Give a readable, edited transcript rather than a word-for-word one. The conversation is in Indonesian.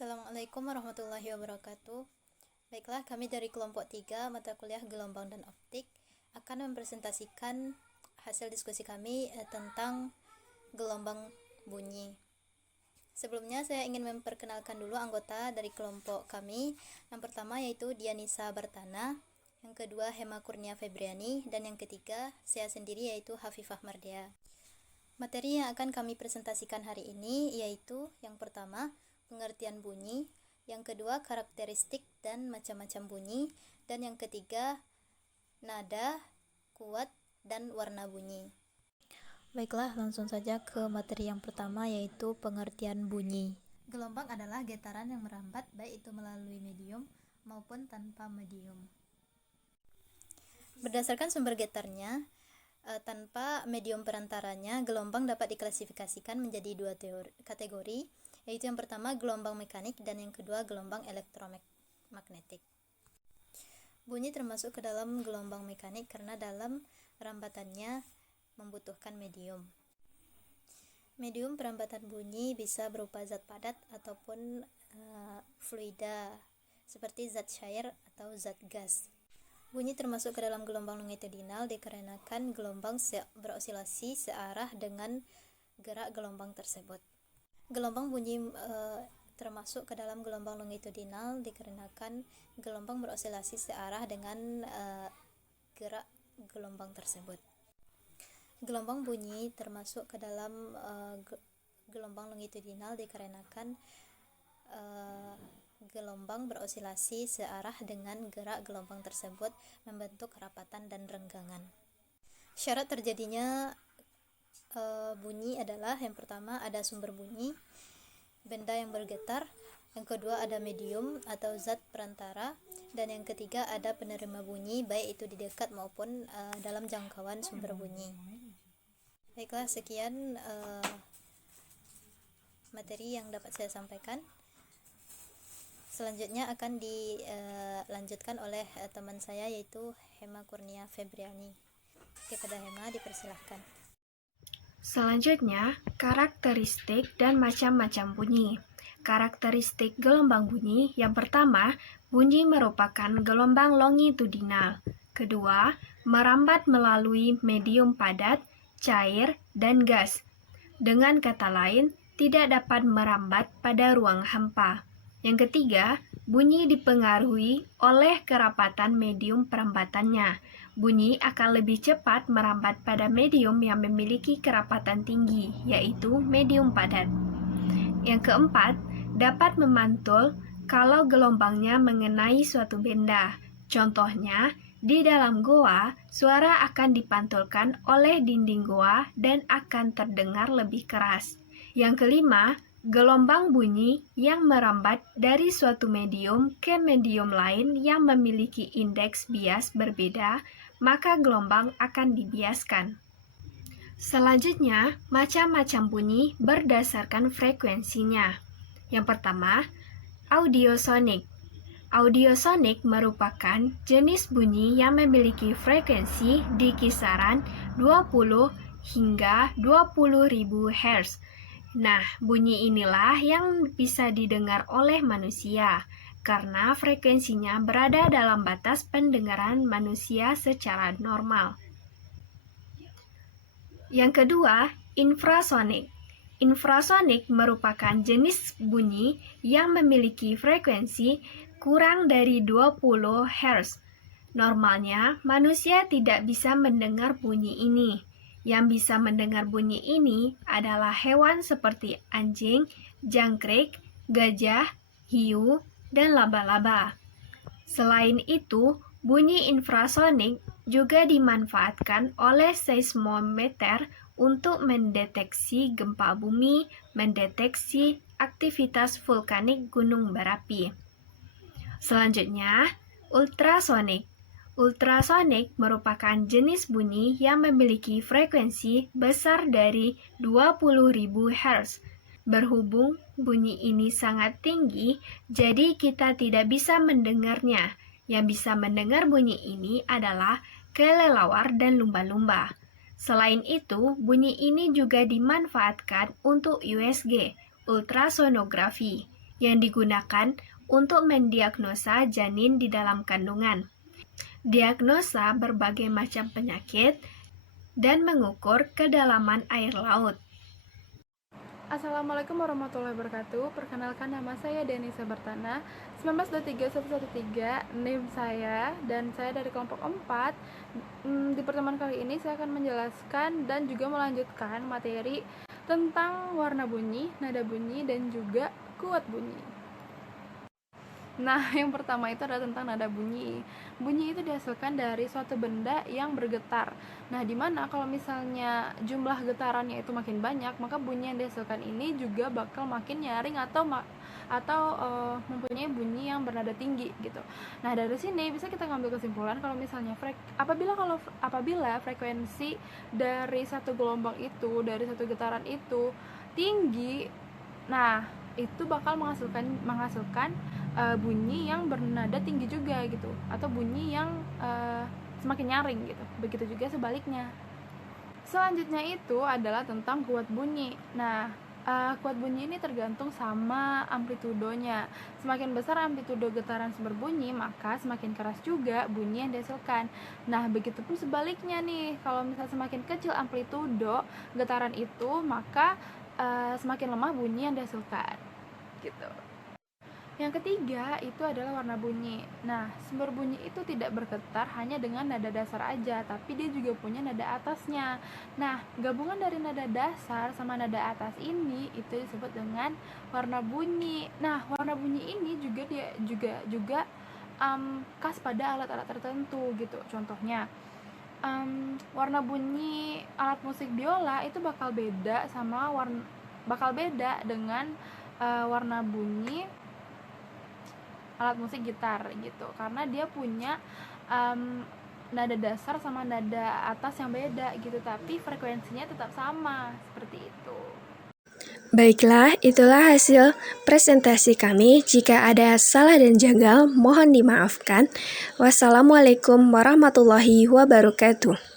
Assalamualaikum warahmatullahi wabarakatuh. Baiklah, kami dari kelompok 3 mata kuliah gelombang dan optik akan mempresentasikan hasil diskusi kami tentang gelombang bunyi. Sebelumnya saya ingin memperkenalkan dulu anggota dari kelompok kami. Yang pertama yaitu Dianisa Bartana, yang kedua Hema Kurnia Febriani, dan yang ketiga saya sendiri yaitu Hafifah Mardea. Materi yang akan kami presentasikan hari ini yaitu yang pertama pengertian bunyi, yang kedua karakteristik dan macam-macam bunyi, dan yang ketiga nada, kuat, dan warna bunyi. Baiklah, langsung saja ke materi yang pertama yaitu pengertian bunyi. Gelombang adalah getaran yang merambat baik itu melalui medium maupun tanpa medium. Berdasarkan sumber getarnya, tanpa medium perantaranya, gelombang dapat diklasifikasikan menjadi dua kategori, yaitu yang pertama gelombang mekanik dan yang kedua gelombang elektromagnetik. Bunyi termasuk ke dalam gelombang mekanik karena dalam rambatannya membutuhkan medium. Medium perambatan bunyi bisa berupa zat padat ataupun fluida seperti zat cair atau zat gas. Bunyi termasuk ke dalam gelombang longitudinal dikarenakan gelombang berosilasi searah dengan gerak gelombang tersebut. Gelombang bunyi termasuk ke dalam gelombang longitudinal dikarenakan gelombang berosilasi searah dengan gerak gelombang tersebut. Gelombang bunyi termasuk ke dalam gelombang longitudinal dikarenakan gelombang berosilasi searah dengan gerak gelombang tersebut membentuk kerapatan dan renggangan. Syarat terjadinya bunyi adalah yang pertama ada sumber bunyi, benda yang bergetar, yang kedua ada medium atau zat perantara, dan yang ketiga ada penerima bunyi baik itu di dekat maupun dalam jangkauan sumber bunyi. Baiklah, sekian materi yang dapat saya sampaikan. Selanjutnya akan dilanjutkan oleh teman saya yaitu Hema Kurnia Febriani. Kepada Hema dipersilahkan. Selanjutnya, karakteristik dan macam-macam bunyi. Karakteristik gelombang bunyi yang pertama, bunyi merupakan gelombang longitudinal. Kedua, merambat melalui medium padat, cair, dan gas. Dengan kata lain, tidak dapat merambat pada ruang hampa. Yang ketiga, bunyi dipengaruhi oleh kerapatan medium perambatannya. Bunyi akan lebih cepat merambat pada medium yang memiliki kerapatan tinggi, yaitu medium padat. Yang keempat, dapat memantul kalau gelombangnya mengenai suatu benda. Contohnya, di dalam goa, suara akan dipantulkan oleh dinding goa dan akan terdengar lebih keras. Yang kelima, gelombang bunyi yang merambat dari suatu medium ke medium lain yang memiliki indeks bias berbeda, maka gelombang akan dibiaskan. Selanjutnya, macam-macam bunyi berdasarkan frekuensinya. Yang pertama, audiosonik. Audiosonik merupakan jenis bunyi yang memiliki frekuensi di kisaran 20 hingga 20.000 Hz. Nah, bunyi inilah yang bisa didengar oleh manusia karena frekuensinya berada dalam batas pendengaran manusia secara normal. Yang kedua, infrasonik. Infrasonik merupakan jenis bunyi yang memiliki frekuensi kurang dari 20 Hz. Normalnya, manusia tidak bisa mendengar bunyi ini. Yang bisa mendengar bunyi ini adalah hewan seperti anjing, jangkrik, gajah, hiu, dan laba-laba. Selain itu, bunyi infrasonik juga dimanfaatkan oleh seismometer untuk mendeteksi gempa bumi, mendeteksi aktivitas vulkanik gunung berapi. Selanjutnya, ultrasonik. Ultrasonik merupakan jenis bunyi yang memiliki frekuensi besar dari 20.000 Hz. Berhubung bunyi ini sangat tinggi, jadi kita tidak bisa mendengarnya. Yang bisa mendengar bunyi ini adalah kelelawar dan lumba-lumba. Selain itu, bunyi ini juga dimanfaatkan untuk USG, ultrasonografi, yang digunakan untuk mendiagnosa janin di dalam kandungan, diagnosa berbagai macam penyakit, dan mengukur kedalaman air laut. Assalamualaikum warahmatullahi wabarakatuh. Perkenalkan, nama saya Denisa Bertana, 1923113 NIM saya, dan saya dari kelompok 4. Di pertemuan kali ini saya akan menjelaskan dan juga melanjutkan materi tentang warna bunyi, nada bunyi, dan juga kuat bunyi. Nah, yang pertama itu adalah tentang nada bunyi. Bunyi itu dihasilkan dari suatu benda yang bergetar. Nah, dimana kalau misalnya jumlah getarannya itu makin banyak, maka bunyi yang dihasilkan ini juga bakal makin nyaring atau mempunyai bunyi yang bernada tinggi gitu. Nah, dari sini bisa kita ngambil kesimpulan kalau misalnya apabila frekuensi dari satu gelombang itu, dari satu getaran itu tinggi, nah itu bakal menghasilkan bunyi yang bernada tinggi juga gitu, atau bunyi yang semakin nyaring gitu. Begitu juga sebaliknya. Selanjutnya itu adalah tentang kuat bunyi. Nah, kuat bunyi ini tergantung sama amplitudonya. Semakin besar amplitudo getaran sumber bunyi, maka semakin keras juga bunyi yang dihasilkan. Nah, begitupun sebaliknya nih, kalau misalnya semakin kecil amplitudo getaran itu, maka semakin lemah bunyi yang dihasilkan gitu. Yang ketiga itu adalah warna bunyi. Nah, sumber bunyi itu tidak bergetar hanya dengan nada dasar aja, tapi dia juga punya nada atasnya. Nah, gabungan dari nada dasar sama nada atas ini itu disebut dengan warna bunyi. Nah, warna bunyi ini juga khas pada alat-alat tertentu gitu. Contohnya, warna bunyi alat musik biola itu bakal beda dengan warna bunyi alat musik gitar gitu, karena dia punya nada dasar sama nada atas yang beda gitu, tapi frekuensinya tetap sama, seperti itu. Baiklah, itulah hasil presentasi kami. Jika ada salah dan janggal, mohon dimaafkan. Wassalamualaikum warahmatullahi wabarakatuh.